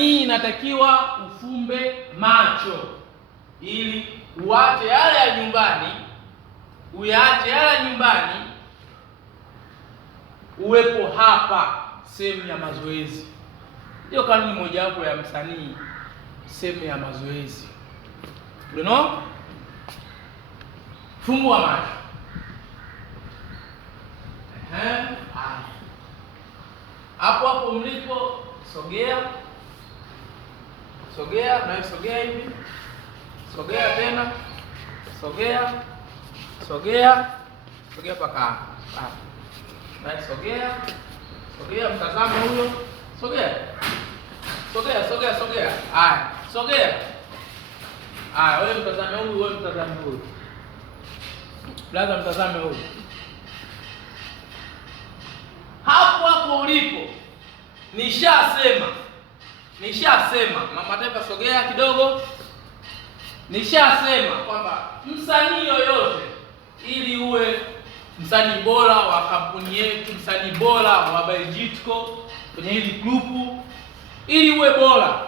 Hii inatakiwa ufumbe macho ili uache yale ya nyumbani, uyaache yale ya nyumbani, uwepo hapa sehemu ya mazoezi. Hiyo kanuni mojawapo ya msanii, sehemu ya mazoezi. You know? Fungua macho. Hapo hapo mlipo, sogea. Sogea, na sogea hivi. Sogea tena. Sogea. Sogea. Sogea paka hapa. Na sogea. Sogea, mtazame huyo. Sogea. Sogea, sogea, sogea. Haya, sogea. Haya, wewe mtazame huyu, wewe mtazame huyu. Lazima mtazame huyu. Hapo hapo ulipo. Nishasema Mama Taifa, sogea kidogo. Nishasema kwamba msanii yoyote ili uwe msanii bora wa kampuni yetu, msanii bora wa Biojitco kwenye hili grupu, ili uwe bora,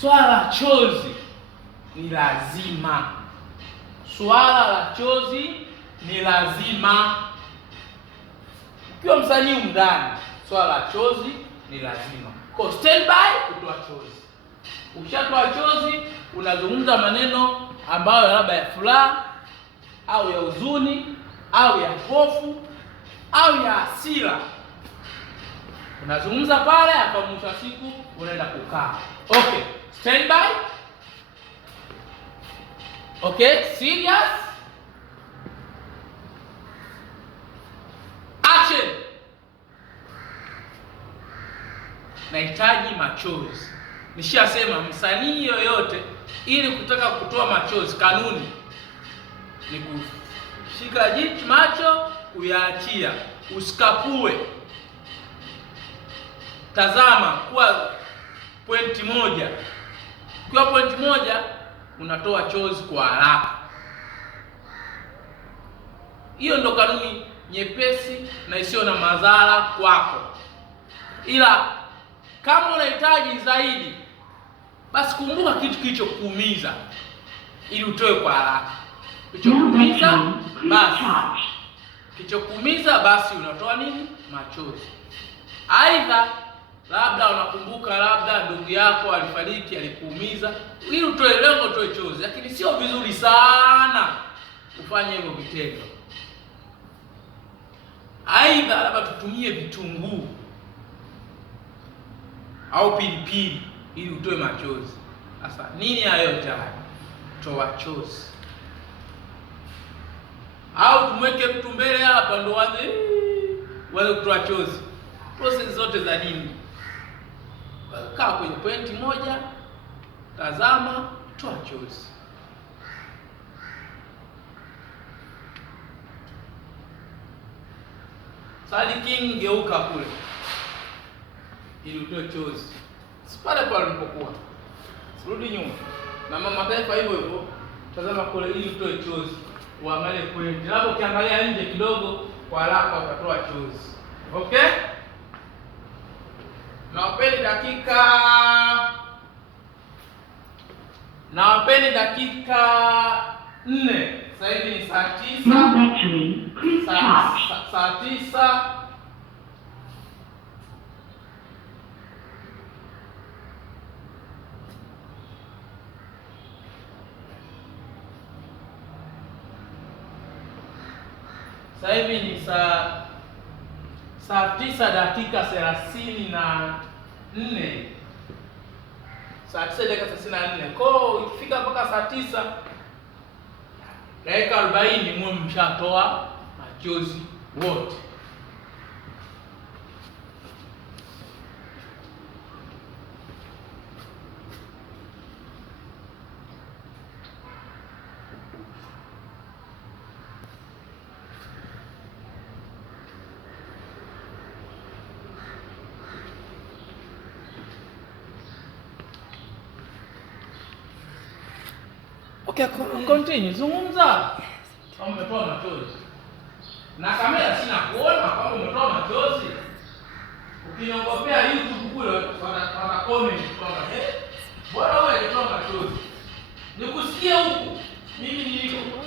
swala la chozi ni lazima. Swala la chozi ni lazima. Ukiwa msanii ndani, swala la chozi ni lazima. Kwa standby kutoa chozi. Ukishatoa chozi, unazungumza maneno ambayo labda ya furaha au ya huzuni au ya hofu au ya hasira. Unazungumza pale, hapo mwisho wa siku unaenda kukaa. Okay, standby. Okay, serious. Action. Nahitaji machozi. Nishasema msanii yoyote ili kutaka kutoa machozi, kanuni ni kushika jicho macho, kuyaachia, usikapue. Tazama kwa pointi moja. Kwa pointi moja unatoa chozi kwa haraka. Hiyo ndo kanuni nyepesi na isiyo na madhara kwako. Ila kama unahitaji zaidi, basi kumbuka kitu kilichokuumiza ili utoe kwa haraka. Kilichokuumiza basi unatoa nini? Machozi. Aidha labda unakumbuka labda ndugu yako alifariki, alikuumiza, ili utoe lengo, utoe chozi, lakini sio vizuri sana ufanye hivyo vitendo. Aidha labda tutumie vitunguu au pilipili ili utoe machozi. Sasa nini hayo tayari? Toa chozi. Au tumweke mtu mbele hapa ndo waanze kutoa chozi. Process zote za nini? Kaa kwenye pointi moja, tazama, toa chozi. Sali King, geuka kule ili utoe chozi. Sipale pale ulipokuwa. Sirudi nyuma. Na Mama Taifa hivyo hivyo. Tazama kule ili utoe chozi. Uangalie kule. Labda ukiangalia nje kidogo kwa haraka utatoa chozi. Okay? Nawapeni dakika 4. Sasa hivi ni saa 9. Saa 9. Sasa hivi ni saa 9 dakika 34. Saa 9 dakika 34. Kwa ikifika mpaka saa 9 dakika 40 mwe mshatoa machozi wote. Okay, continue. Zungumza. Kama umetoa machozi. Na kamera sina kuona kama umetoa machozi. Ukiniongopea YouTube kule wana comment kwamba bora wewe alitoa machozi. Nikusikie huku mimi niliko.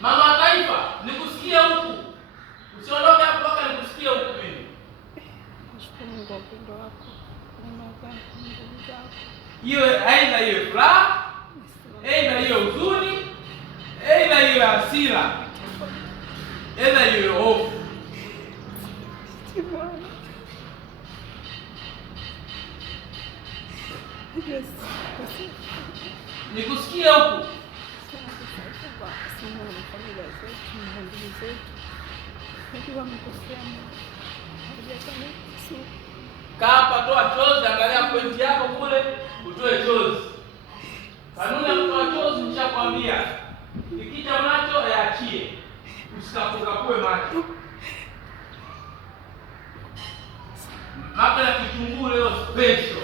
Mama Taifa, nikusikie huku. Usiondoke hapo mpaka nikusikie huku mimi. Nashukuru Mungu kwa upendo wako. Hiyo aidha hiyo furaha, aidha hiyo huzuni, aidha hiyo hasira, aidha hiyo hofu. Nikusikia huku. Kaa hapa, toa chozi, angalia pointi yako kule, utoe chozi. Kanuni ya kutoa chozi nishakwambia. Ikija macho yaachie. Usikapue macho. Macho ya kitunguu leo special.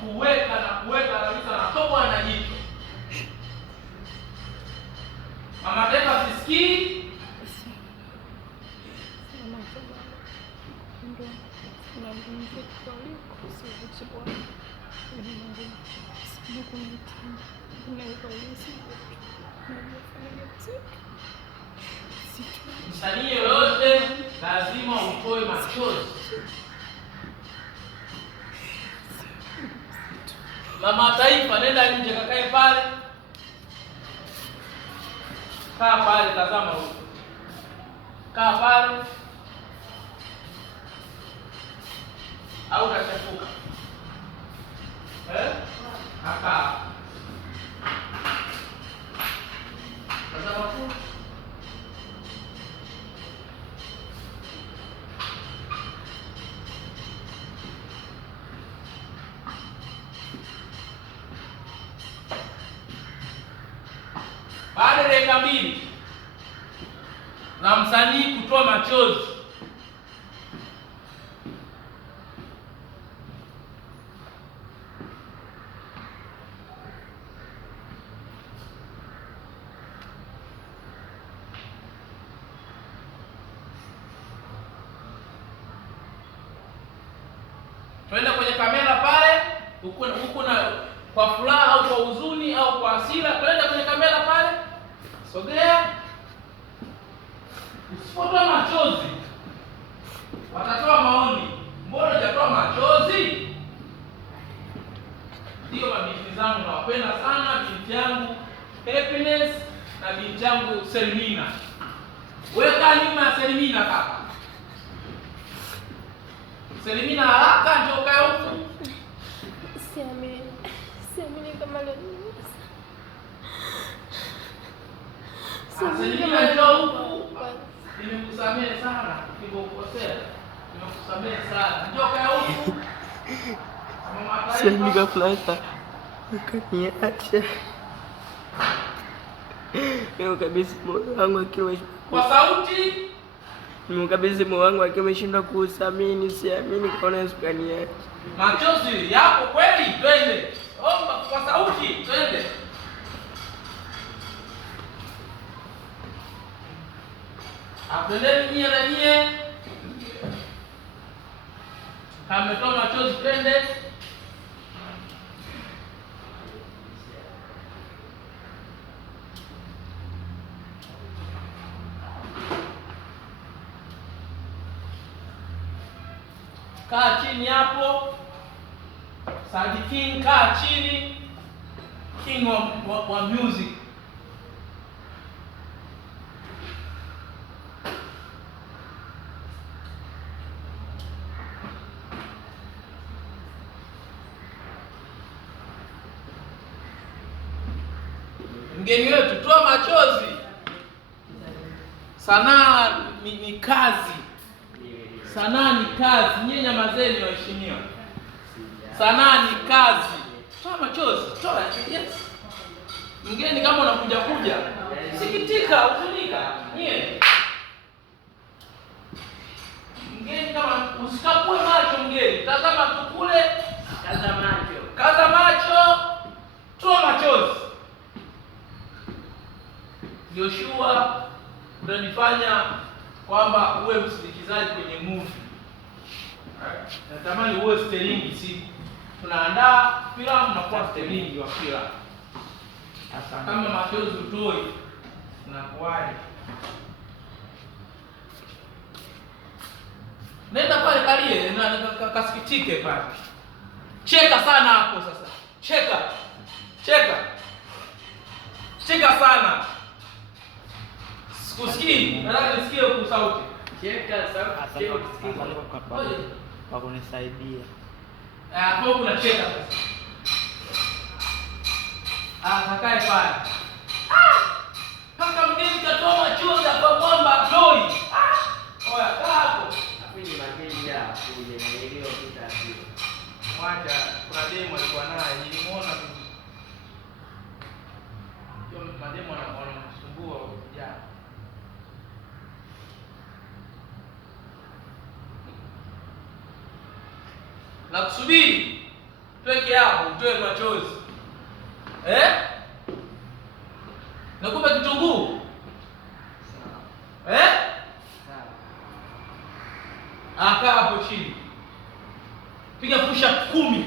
Kuweka na kuweka kabisa na tobo na jicho. Mama Taifa sisikii. Msanii yoyote lazima utoe machozi. Mama Taifa, nenda nje, kakae pale. Kaa pale, tazama huko. Kaa pale. Au utachafuka. Aka. Tazama huko. Baada ya dakika 2 na msanii kutoa machozi, twenda kwenye kamera pale, huku na kwa furaha au kwa huzuni au kwa hasira, twenda kwenye kamera pale. Sogea. Usipotoa machozi watatoa maoni. Mbona hujatoa machozi? Ndio mabinti zangu, nawapenda sana, binti yangu Happiness na binti yangu Selmina. Weka nyuma ya Selmina kaka. Selmina haraka njoo kae huko. Siamini kama leo. Selmina njoo huko. Nimekusamehe sana nilipokosea. Nimekusamehe sana. Njoo kae huko. Mama Taifa. Sasa flata. Ukaniacha. Nimekabidhi moyo wangu akiwa kwa sauti. Nimekabidhi moyo wangu akiwa ameshindwa kuusamini, siamini kaona Yesu kaniacha. Machozi yako kweli, twende. Omba kwa sauti, twende. Apendeni nyie na nyie. Kametoa machozi, twende. Kaa chini hapo. Sadi King, kaa chini. King wa music. Mgeni wetu, toa machozi. Sanaa ni kazi. Sanaa ni kazi. Nyinyi nyamazeni waheshimiwa. Sanaa ni kazi. Toa machozi, toa. Yes. Mgeni kama unakuja kuja, sikitika, utunika. Nyie. Mgeni kama usikapue macho mgeni. Tazama tu kule, kaza macho. Kaza macho. Toa machozi. Joshua utanifanya kwamba uwe msindikizaji kwenye movie. Natamani uwe sterling siku tunaandaa filamu na kuwa sterling wa filamu. Kama machozi utoi unakuwaje? Nenda pale kalie na kasikitike pale. Cheka sana hapo sasa. Cheka. Cheka. Cheka sana. Sikusikii. Nataka nisikie kwa sauti. Cheka sauti. Kwa kunisaidia. Hapo kuna cheka sasa. Kakae pale. Kaka mgeni katoa machozi hapa kwamba toi. Oya kaa hapo. Mimi mapenzi ya kuja na ile kita hiyo. Mwacha kuna demo alikuwa naye nilimuona vizuri. Hiyo mademo wanamsumbua vijana. Na kusubiri peke yako utoe machozi. Nakupa kitunguu. Kaa hapo chini. Piga push up 10.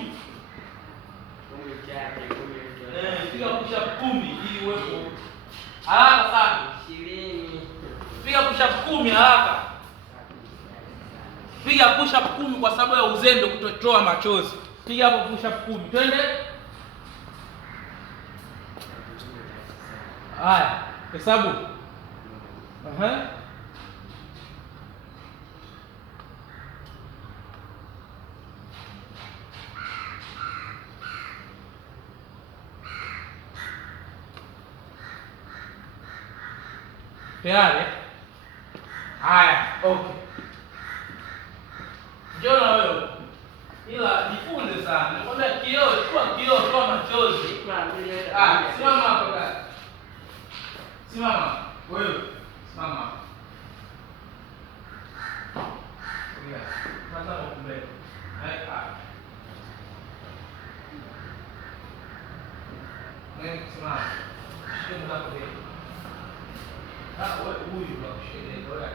Piga push up 10 ili uwepo. Haraka sana. 20. Piga push up 10 haraka. Piga push up 10 kwa sababu ya uzembe kutotoa machozi. Piga hapo push up 10. Twende. Haya, hesabu. Tayari? Haya, okay. Njoo na wewe. Ila jifunze sana. Nakwambia kioo, chukua kioo, toa machozi. Simama hapo kaka. Simama. Wewe, simama. Yes. Sasa ukumbe. Simama. Shika mlango wewe. Wewe huyu wa kusheria dola.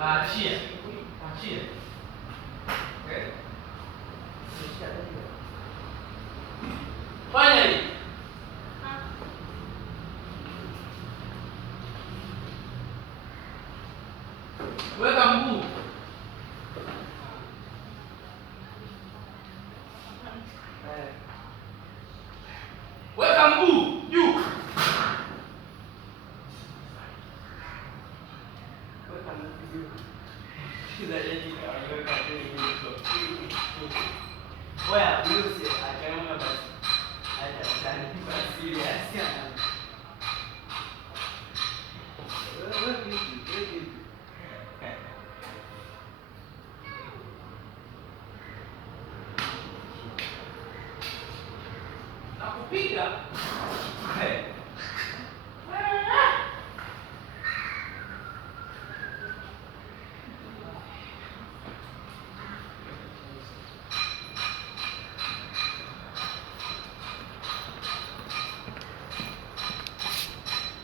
Achia. Fanya hivi. Weka mguu. Weka mguu juu. Weka mguu juu. Kila jeji kaweka tu. Oya, Bruce, akaona basi. Acha tani basi ya